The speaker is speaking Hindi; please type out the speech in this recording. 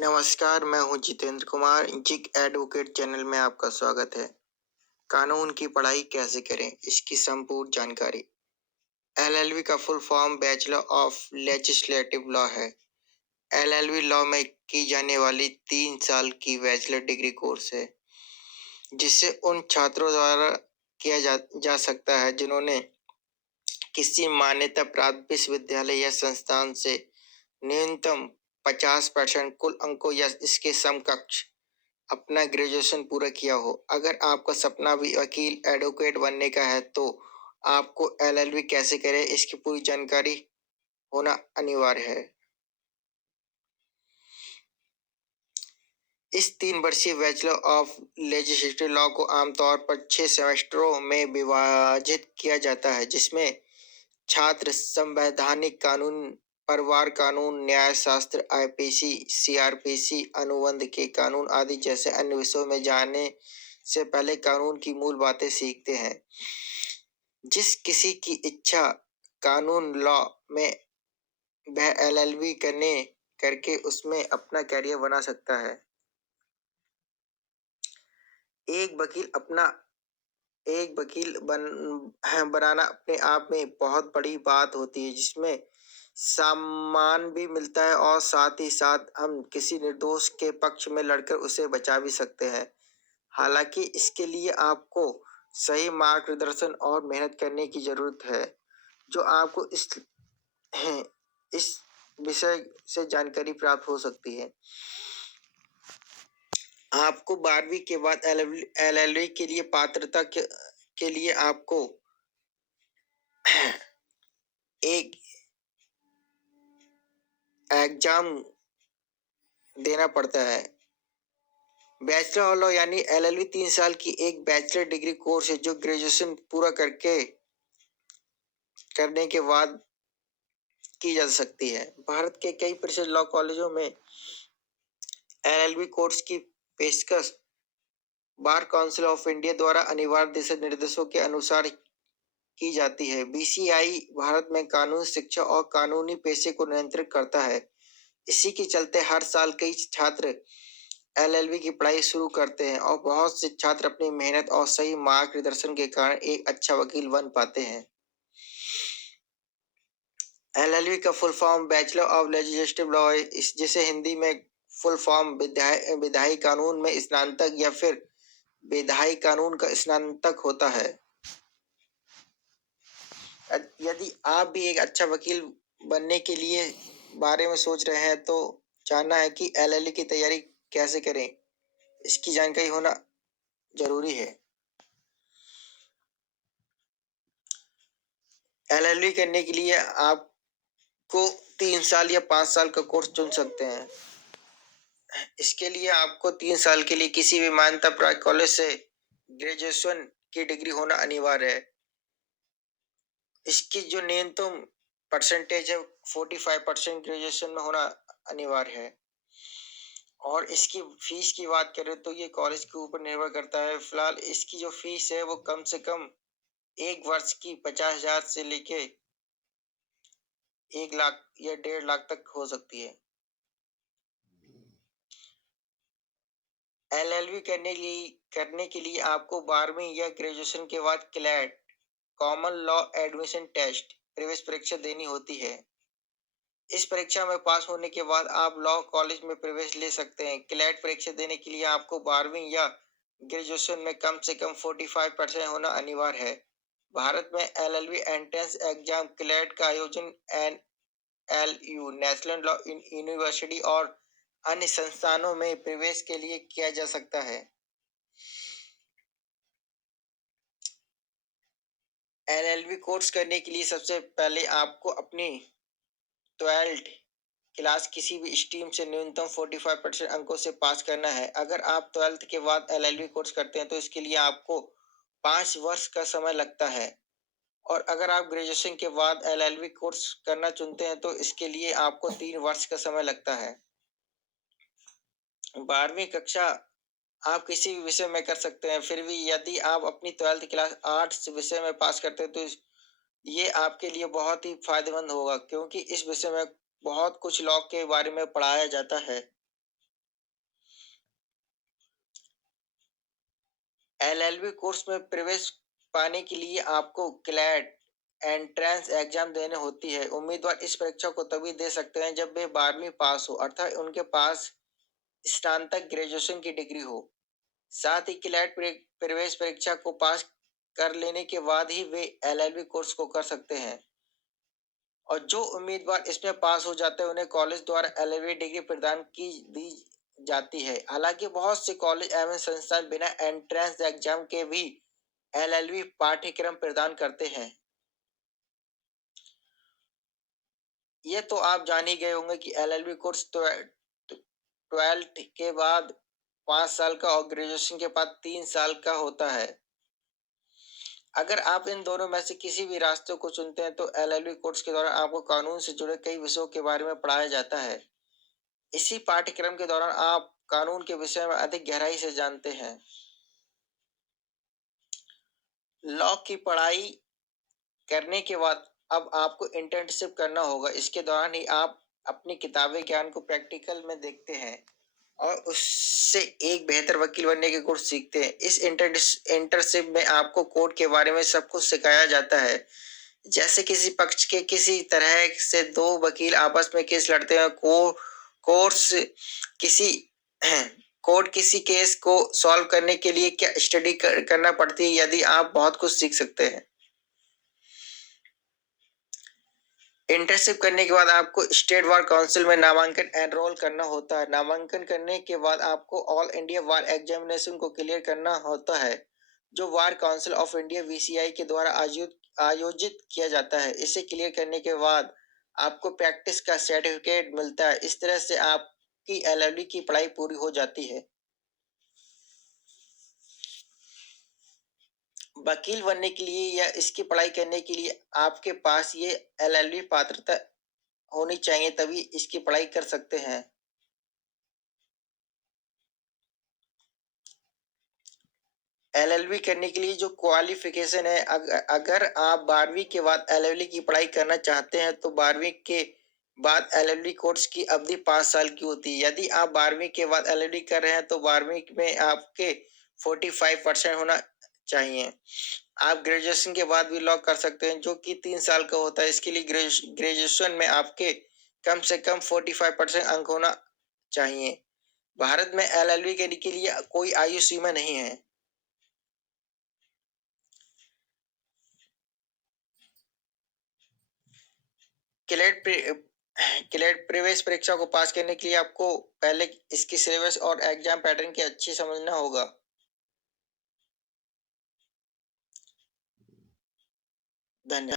नमस्कार, मैं हूँ जितेंद्र कुमार। जिग एडवोकेट चैनल में आपका स्वागत है। कानून की पढ़ाई कैसे करें, इसकी संपूर्ण जानकारी। एलएलबी का full form bachelor of legislative law है। एलएलबी लॉ में की जाने वाली 3 साल की बैचलर डिग्री कोर्स है, जिसे उन छात्रों द्वारा किया जा सकता है जिन्होंने किसी मान्यता प्राप्त विश्वविद्यालय या संस्थान से न्यूनतम 50% कुल अंकों या इसके समकक्ष अपना ग्रेजुएशन पूरा किया हो। अगर आपका सपना भी वकील एडवोकेट बनने का है तो आपको एलएलबी कैसे करें, इसकी पूरी जानकारी होना अनिवार्य है। इस 3 वर्षीय बैचलर ऑफ लेजिस्लेटिव लॉ को आमतौर पर 6 सेमेस्टरों में विभाजित किया जाता है, जिसमें छात्र संवैधानिक कानून, परिवार कानून, न्यायशास्त्र, आईपीसी, सीआरपीसी, अनुबंध के कानून आदि जैसे अन्य विषयों में जाने से पहले कानून की मूल बातें सीखते हैं। जिस किसी की इच्छा कानून लॉ में वह एलएलबी करके उसमें अपना करियर बना सकता है। एक वकील बनाना अपने आप में बहुत बड़ी बात होती है, जिसमें सम्मान भी मिलता है और साथ ही साथ हम किसी निर्दोष के पक्ष में लड़कर उसे बचा भी सकते हैं। हालांकि इसके लिए आपको सही मार्गदर्शन और मेहनत करने की जरूरत है, जो आपको इस विषय से जानकारी प्राप्त हो सकती है। आपको 12वीं के बाद एलएलबी के लिए पात्रता के लिए आपको एक एग्जाम देना पड़ता है। बैचलर ऑफ लॉ यानी एलएलबी 3 साल की एक बैचलर डिग्री कोर्स है, जो ग्रेजुएशन पूरा करने के बाद की जा सकती है। भारत के कई प्रसिद्ध लॉ कॉलेजों में एलएलबी कोर्स की पेशकश बार काउंसिल ऑफ इंडिया द्वारा अनिवार्य दिशा निर्देशों के अनुसार की जाती है। बीसीआई भारत में कानून शिक्षा और कानूनी पेशे को नियंत्रित करता है। इसी के चलते हर साल कई छात्र एलएलबी की पढ़ाई शुरू करते हैं और बहुत से छात्र अपनी मेहनत और सही मार्गदर्शन के कारण एक अच्छा वकील बन पाते हैं। एलएलबी का full form bachelor of legislative law है, जिसे हिंदी में फुल फॉर्म विधायी कानून में स्नातक या फिर विधायी कानून का स्नातक होता है। यदि आप भी एक अच्छा वकील बनने के लिए बारे में सोच रहे हैं तो जानना है कि एलएलबी की तैयारी कैसे करें, इसकी जानकारी होना जरूरी है। एलएलबी करने के लिए आपको 3 साल या 5 साल का कोर्स चुन सकते हैं। इसके लिए आपको 3 साल के लिए किसी भी मान्यता प्राप्त कॉलेज से ग्रेजुएशन की डिग्री होना अनिवार्य है। इसकी जो न्यूनतम परसेंटेज है 45% ग्रेजुएशन में होना अनिवार्य है। और इसकी फीस की बात करें तो ये कॉलेज के ऊपर निर्भर करता है। फिलहाल इसकी जो फीस है वो कम से कम 1 वर्ष की 50,000 से लेके 1 लाख या 1.5 लाख तक हो सकती है। एलएलबी करने के लिए आपको 12वीं या ग्रेजुएशन के बाद CLAT common law admission test प्रवेश परीक्षा देनी होती है। इस परीक्षा में पास होने के बाद आप लॉ कॉलेज में प्रवेश ले सकते हैं। क्लैट परीक्षा देने के लिए आपको 12वीं या ग्रेजुएशन में कम से कम 45% होना अनिवार्य है। भारत में एलएलबी एंट्रेंस एग्जाम क्लैट का आयोजन एनएलयू नेशनल लॉ यूनिवर्सिटी और अन्य संस्थानों में प्रवेश के लिए किया जा सकता है। एलएलबी कोर्स करने के लिए सबसे पहले आपको अपनी 12th क्लास किसी भी स्ट्रीम से न्यूनतम 45% अंकों से पास करना है। अगर आप 12th के बाद एलएलबी कोर्स करते हैं तो इसके लिए आपको 5 वर्ष का समय लगता है। और अगर आप ग्रेजुएशन के बाद एलएलबी कोर्स करना चुनते हैं तो इसके लिए आपको 3 वर्ष का समय लगता है। 12वीं कक्षा आप किसी भी विषय में कर सकते हैं, फिर भी यदि आप अपनी 12th क्लास आर्ट्स विषय में पास करते हैं तो ये आपके लिए बहुत ही फायदेमंद होगा, क्योंकि इस विषय में बहुत कुछ लॉ के बारे में पढ़ाया जाता है। एलएलबी कोर्स में प्रवेश पाने के लिए आपको क्लैट एंट्रेंस एग्जाम देने होती है। उम्मीदवार इस परीक्षा को तभी दे सकते हैं जब वे 12वीं पास हो, अर्थात उनके पास स्नातक ग्रेजुएशन की डिग्री हो। साथ ही क्लैट प्रवेश परीक्षा को पास कर लेने के बाद ही वे एलएलबी कोर्स को कर सकते हैं, और जो उम्मीदवार इसमें पास हो जाते हैं उन्हें कॉलेज द्वारा एलएलबी डिग्री प्रदान की दी जाती है। हालांकि बहुत से कॉलेज एवं संस्थान बिना एंट्रेंस एग्जाम के भी एलएलबी पाठ्यक्रम प्रदान करते हैं। ये तो आप जान ही गए होंगे कि एलएलबी कोर्स 12th के बाद 5 साल का और ग्रेजुएशन के बाद 3 साल का होता है। अगर आप इन दोनों में से किसी भी रास्ते को चुनते हैं तो एलएलबी कोर्स के दौरान आपको कानून से जुड़े कई विषयों के बारे में पढ़ाया जाता है। इसी पाठ्यक्रम के दौरान आप कानून के विषय में अधिक गहराई से जानते हैं। लॉ की पढ़ाई करने के बाद अब आपको इंटर्नशिप करना होगा। इसके दौरान ही आप अपनी किताबी ज्ञान को प्रैक्टिकल में देखते हैं और उससे एक बेहतर वकील बनने के गुण सीखते हैं। इस इंटर्नशिप में आपको कोर्ट के बारे में सब कुछ सिखाया जाता है, जैसे किसी पक्ष के किसी तरह से दो वकील आपस में केस लड़ते हैं, कोर्स किसी कोर्ट किसी केस को सॉल्व करने के लिए क्या स्टडी करना पड़ती है, यदि आप बहुत कुछ सीख सकते हैं। इंटर्नशिप करने के बाद आपको स्टेट बार काउंसिल में नामांकन एनरोल करना होता है। नामांकन करने के बाद आपको ऑल इंडिया बार एग्जामिनेशन को क्लियर करना होता है, जो bar council of India VCI के द्वारा आयोजित किया जाता है। इसे क्लियर करने के बाद आपको प्रैक्टिस का सर्टिफिकेट मिलता है। इस तरह से आपकी एलएलबी की पढ़ाई पूरी हो जाती है। वकील बनने के लिए या इसकी पढ़ाई करने के लिए आपके पास ये एलएलबी पात्रता होनी चाहिए, तभी इसकी पढ़ाई कर सकते हैं। एलएलबी करने के लिए जो क्वालिफिकेशन है, अगर आप 12वीं के बाद एलएलबी की पढ़ाई करना चाहते हैं तो 12वीं के बाद एलएलबी कोर्स की अवधि 5 साल की होती है। यदि आप 12वीं के बाद एलएलबी कर रहे हैं तो 12वीं में आपके 45% होना चाहिए। आप ग्रेजुएशन के बाद भी लॉ कर सकते हैं, जो कि 3 साल का होता है। इसके लिए ग्रेजुएशन में आपके कम से कम 45% अंक होना चाहिए। भारत में एलएलबी करने के लिए कोई आयु सीमा नहीं है। क्लेट प्रवेश परीक्षा को पास करने के लिए आपको पहले इसकी सिलेबस और एग्जाम पैटर्न की अच्छी समझना होगा। धन्यवाद।